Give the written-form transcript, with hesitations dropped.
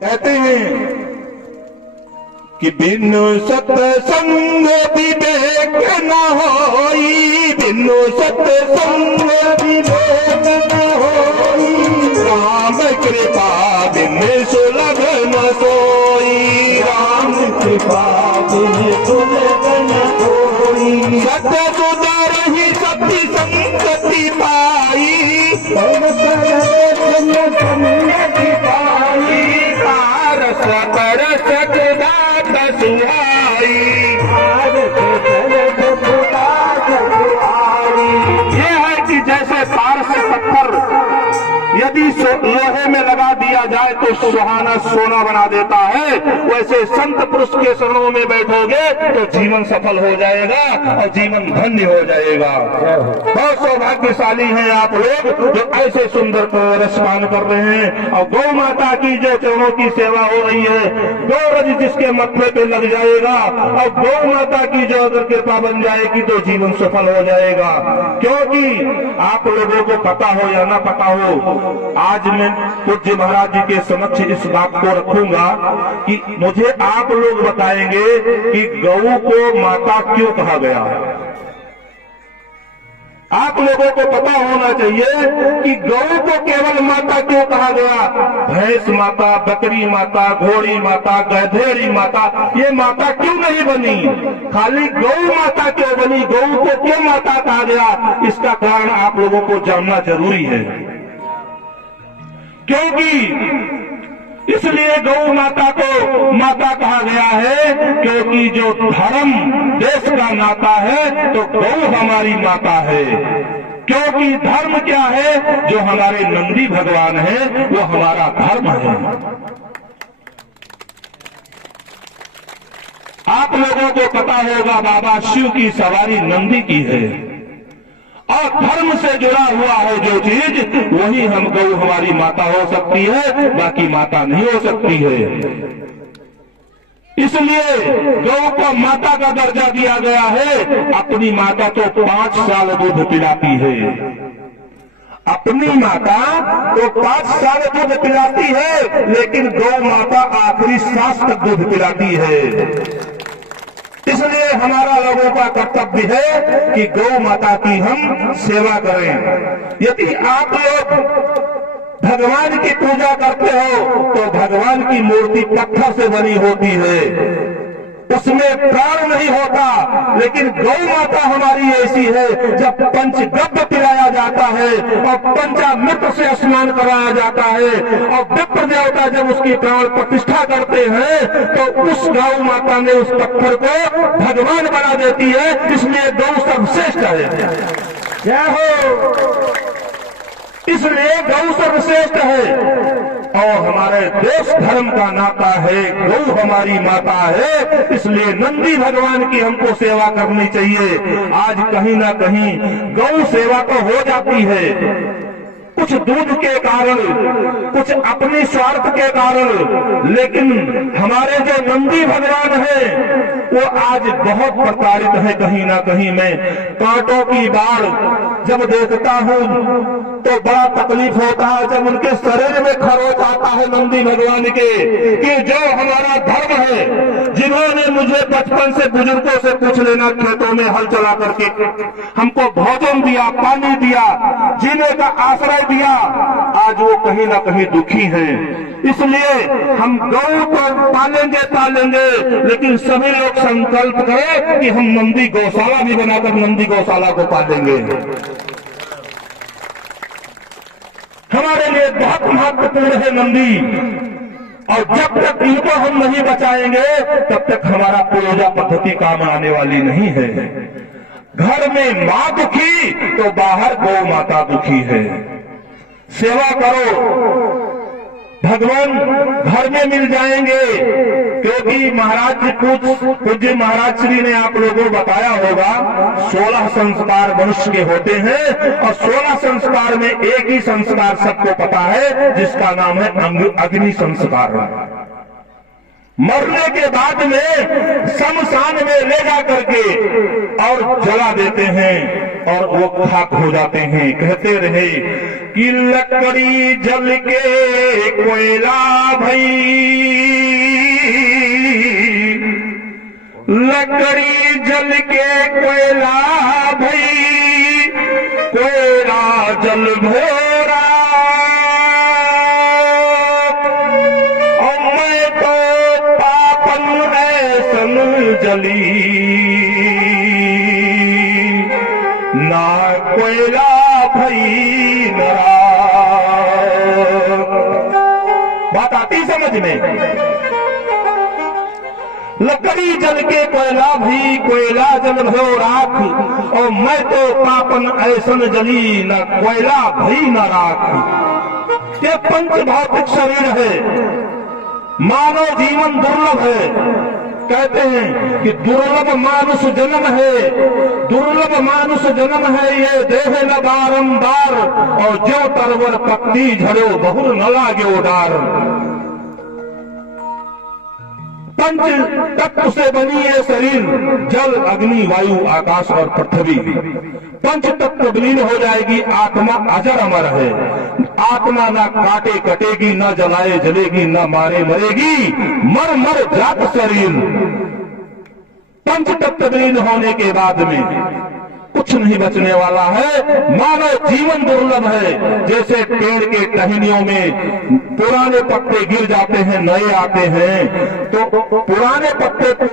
कहते हैं कि बिनु सत्संग विवेक न होई, बिनु सत्संग विवेक न होई, राम कृपा बिनु सुलभ न सोई, राम कृपा बिनु सुलभ न सोई। सत्य सुधर ही सत्य संगति पाई, संगति पाई, पारस परस दात सुहाई, ये है कि जैसे पारस पत्थर यदि लोहे में लगा दिया जाए तो सुहाना सोना बना देता है, वैसे संत पुरुष के शरणों में बैठोगे तो जीवन सफल हो जाएगा और जीवन धन्य हो जाएगा। बहुत सौभाग्यशाली हैं आप लोग जो ऐसे सुंदर रसपान कर रहे हैं। और गौ माता की जो चरणों की सेवा हो रही है, दो रज जिसके मत्थे पे लग जाएगा और गौ माता की जो अगर कृपा बन जाएगी तो जीवन सफल हो जाएगा। क्योंकि आप लोगों को पता हो या ना पता हो, आज मैं पूज्य महाराज जी के समक्ष इस बात को रखूंगा कि मुझे आप लोग बताएंगे कि गौ को माता क्यों कहा गया। आप लोगों को पता होना चाहिए कि गौ को केवल माता क्यों कहा गया। भैंस माता, बकरी माता, घोड़ी माता, गधेड़ी माता, ये माता क्यों नहीं बनी, खाली गौ माता क्यों बनी, गौ को क्यों माता कहा गया, इसका कारण आप लोगों को जानना जरूरी है। क्योंकि इसलिए गौ माता को माता कहा गया है क्योंकि जो धर्म देश का नाता है तो गौ हमारी माता है। क्योंकि धर्म क्या है, जो हमारे नंदी भगवान है वो हमारा धर्म है। आप लोगों को पता होगा बाबा शिव की सवारी नंदी की है और धर्म से जुड़ा हुआ हो जो चीज वही हम गौ हमारी माता हो सकती है, बाकी माता नहीं हो सकती है। इसलिए गौ को माता का दर्जा दिया गया है। अपनी माता तो 5 साल दूध पिलाती है, अपनी माता तो 5 साल दूध पिलाती है, लेकिन गौ माता आखिरी सांस तक दूध पिलाती है। इसलिए हमारा लोगों का कर्तव्य है कि गौ माता की हम सेवा करें। यदि आप लोग भगवान की पूजा करते हो तो भगवान की मूर्ति पत्थर से बनी होती है, उसमें प्राण नहीं होता, लेकिन गौ माता हमारी ऐसी है, जब पंचगव्य पिलाया जाता है और पंचामृत से स्नान कराया जाता है और विप्र देवता जब उसकी प्राण प्रतिष्ठा करते हैं तो उस गौ माता ने उस पत्थर को भगवान बना देती है। इसलिए गौ सर्वश्रेष्ठ है। क्या हो, इसलिए गौ सर्वश्रेष्ठ है और हमारे देश धर्म का नाता है, गौ हमारी माता है। इसलिए नंदी भगवान की हमको सेवा करनी चाहिए। आज कहीं ना कहीं गौ सेवा तो हो जाती है, कुछ दूध के कारण, कुछ अपने स्वार्थ के कारण, लेकिन हमारे जो नंदी भगवान हैं वो आज बहुत प्रताड़ित है। कहीं ना कहीं मैं कांटों की बाढ़ जब देखता हूँ तो बड़ा तकलीफ होता है, जब उनके शरीर में खरोच आता है नंदी भगवान के, कि जो हमारा धर्म है, जिन्होंने मुझे बचपन से बुजुर्गों से पूछ लेना खेतों में हल चला करके हमको भोजन दिया, पानी दिया, जीने का आश्रय दिया, आज वो कहीं ना कहीं दुखी हैं। इसलिए हम गौ को पालेंगे, लेकिन सभी लोग संकल्प करें कि हम नंदी गौशाला भी बनाकर नंदी गौशाला को पालेंगे। हमारे लिए बहुत महत्वपूर्ण है नंदी, और जब तक इनको हम नहीं बचाएंगे तब तक हमारा पूजा पद्धति काम आने वाली नहीं है। घर में मां दुखी तो बाहर गौ माता दुखी है। सेवा करो, भगवान घर में मिल जाएंगे। क्योंकि महाराज जी पूज्य महाराज श्री ने आप लोगों को बताया होगा 16 संस्कार मनुष्य के होते हैं और 16 संस्कार में एक ही संस्कार सबको पता है, जिसका नाम है अग्नि संस्कार। मरने के बाद में शमशान में ले जा करके और जला देते हैं और वो खाक हो जाते हैं। कहते रहे कि लकड़ी जल के कोयला भई, जल के कोयला भई कोयला जल भोरा, और मैं तो पापन ऐसन जली, ना कोयला भई नरा। बात आती समझ में? लकड़ी जल के कोयला भी कोयला जल भो राख, और मैं तो पापन ऐसन जली, न कोयला भई न राख। ये पंच भौतिक शरीर है, मानव जीवन दुर्लभ है। कहते हैं कि दुर्लभ मानुष जन्म है, दुर्लभ मानुष जन्म है ये देह न बारंबार, और जो तरवर पत्ती झड़ो बहुर न लागे डार। पंच तत्व से बनी है शरीर, जल अग्नि वायु आकाश और पृथ्वी। पंच तत्व विलीन हो जाएगी, आत्मा अजर अमर है। आत्मा न काटे कटेगी, न जलाए जलेगी, न मारे मरेगी, मर मर जात शरीर। पंच तत्व विलीन होने के बाद में कुछ नहीं बचने वाला है। मानव जीवन दुर्लभ है। जैसे पेड़ के टहनियों में पुराने पत्ते गिर जाते हैं, नए आते हैं, तो पुराने पत्ते